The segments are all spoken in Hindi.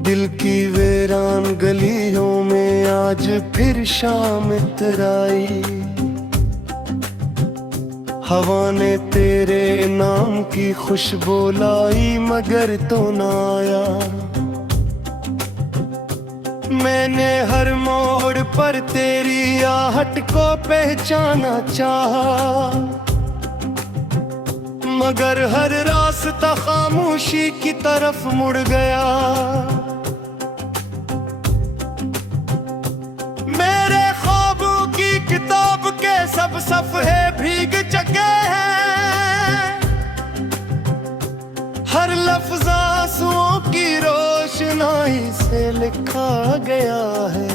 दिल की वीरान गलियों में आज फिर शाम इतराई। हवा ने तेरे नाम की खुशबू लाई मगर तो ना आया। मैंने हर मोड़ पर तेरी आहट को पहचाना चाहा, मगर हर रास्ता खामोशी की तरफ मुड़ गया। मेरे ख्वाबों की किताब के सब सफ़े भीग चुके हैं, हर लफ्ज़ आंसुओं की रोशनाई से लिखा गया है।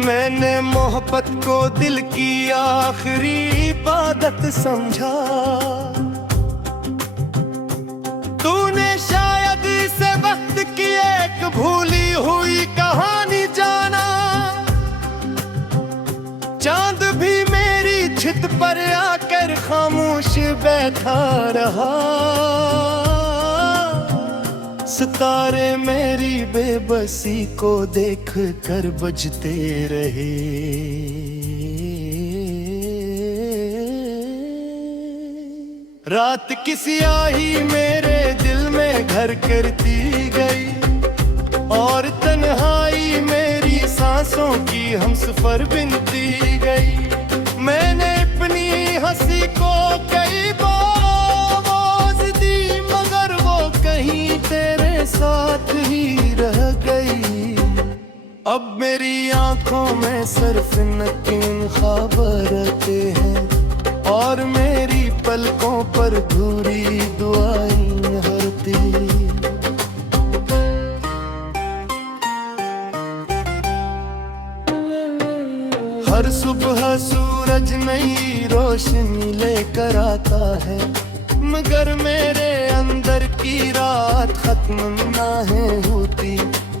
मैंने मोहब्बत को दिल की आखिरी इबादत समझा। तूने शायद इसे वक्त की एक भूली हुई कहानी जाना। चांद भी मेरी छित पर आकर खामोश बैठा रहा। सितारे मेरी बेबसी को देख कर बजते रहे। रात की स्याही मेरे दिल में घर करती गई, और तन्हाई मेरी सांसों की हमसफर बनती गई। मैंने अपनी हंसी को कई बार दी, मगर वो कहीं तेरे साथ ही रह गई। अब मेरी आंखों में सिर्फ नकीन ख्वाब रहते हैं, और मेरी पलकों पर धूरी दुआएं हरती। हर सुबह सूरज नई रोशनी लेकर आता है, मगर मेरे अंदर की रात खत्म ना है होती।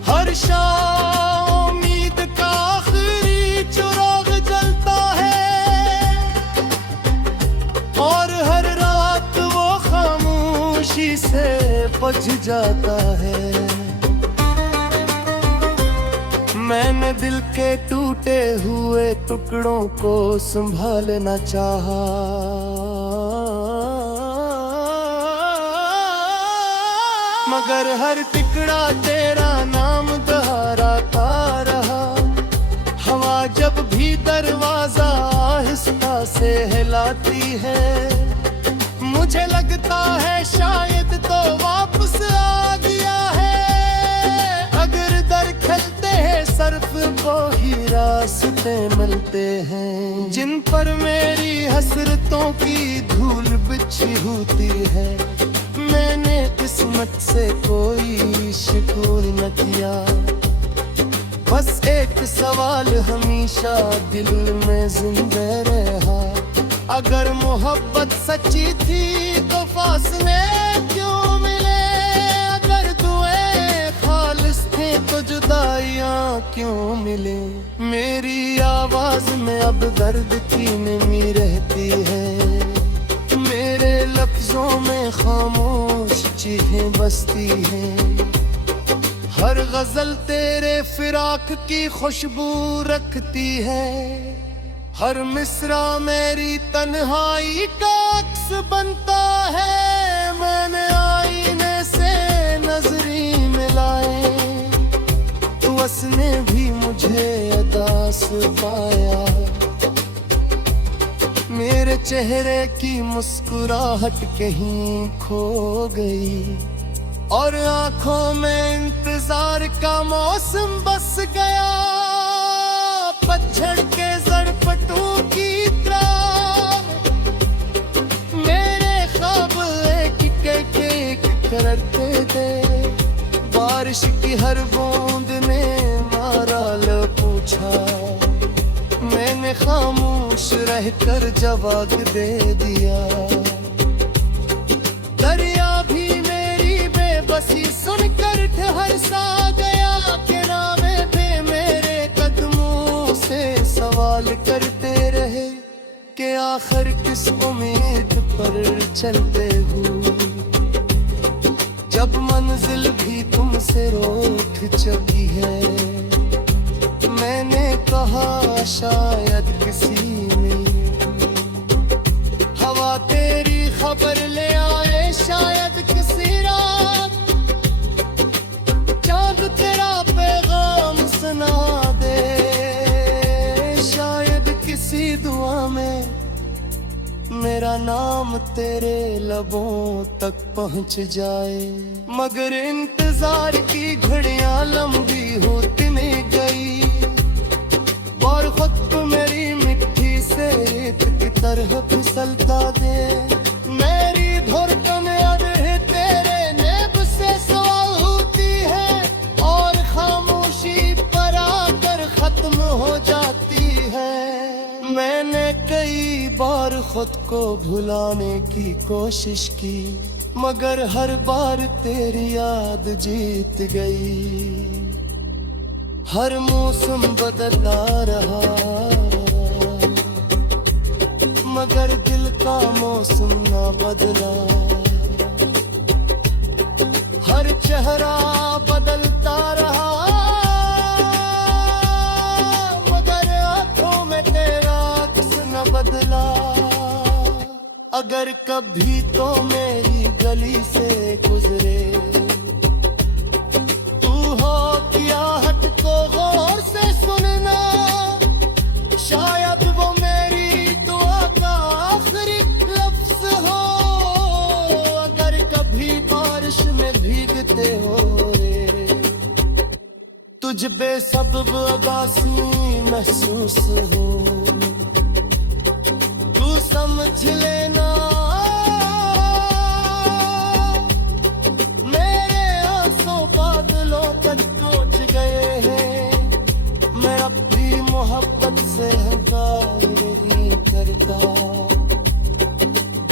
हर शाम उम्मीद का आखिरी चिराग जलता है, और हर रात वो खामोशी से बुझ जाता है। मैंने दिल के टूटे हुए टुकड़ों को संभालना चाहा, मगर हर टुकड़ा तेरा नाम दोहराता रहा। हवा जब भी दरवाजा आहिस्ता से हिलाती है, मुझे लगता है शायद तो वापस आ गया है। अगर दर खलते हैं सर्फ को ही रास्ते मिलते हैं, जिन पर मेरी हसरतों की धूल बिछी होती है। मैंने किस्मत से कोई शिकूर न किया, बस एक सवाल हमेशा दिल में जिंदा रहा। अगर मोहब्बत सच्ची थी तो फासले क्यों मिले? अगर दुआएं खालिस थे तो जुदाइयां क्यों मिले? मेरी आवाज में अब दर्द की नमी रहती है, मेरे लफ्जों में खामोश चीखें बसती हैं। हर गजल तेरे फिराक की खुशबू रखती है, हर मिसरा मेरी तन्हाई का अक्स बनता है। मैंने आईने से नजरी मिलाए, तो उसने भी मुझे अदास पाया। मेरे चेहरे की मुस्कुराहट कहीं खो गई, और आंखों में इंतजार का मौसम बस गया। पतझड़ के ज़रपटों की तरह मेरे ख्वाब एक करते थे। बारिश की हर बूंद ने मारा लो पूछा, मैंने खामोश रहकर जवाब दे दिया। दरिया भी मेरी बेबसी सुनकर ठहर सा गया, के नामे पे मेरे कदमों से सवाल करते रहे कि आखिर किस उम्मीद पर चलते हो। जब मंजिल फिर उठ चुकी है। मैंने कहा शायद किसी ने हवा तेरी खबर ले आए, शायद किसी रात चांद तेरा पैगाम सुना दे, शायद किसी दुआ में मेरा नाम तेरे लबों तक पहुंच जाए। मगर इंतजार की घड़ियां लंबी होती नहीं गई और खुद को मेरी मिट्टी से रेत की तरह फिसलता दे। मेरी धड़कन अधे तेरे नेब से सवाल होती है और खामोशी पर आकर खत्म हो जाती है। मैंने कई बार खुद को भुलाने की कोशिश की मगर हर बार तेरी याद जीत गई। हर मौसम बदलता रहा मगर दिल का मौसम ना बदला। हर चेहरा बदलता रहा मगर आंखों में तेरा अक्स न बदला। अगर कभी तो मेरी गली से गुजरे तू हो क्या हट को गौर से सुनना, शायद वो मेरी दुआ का आखिरी लफ्ज हो। अगर कभी बारिश में भीगते हो रे तुझ बेसबब उदासी महसूस हो, तू समझ लेना मेरे आंसू बादलों तक पहुंच गए हैं। मैं अपनी मोहब्बत से हकार नहीं करता,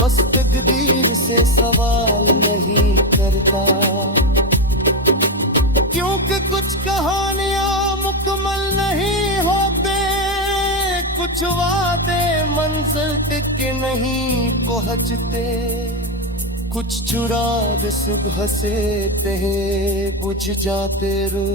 बस तकदीर से सवाल नहीं करता। क्योंकि कुछ कहानियां मुकम्मल नहीं होते, कुछ वादे मंजिल तक नहीं पहुंचते, कुछ चुराग सुबह से तहे बुझ जाते रो।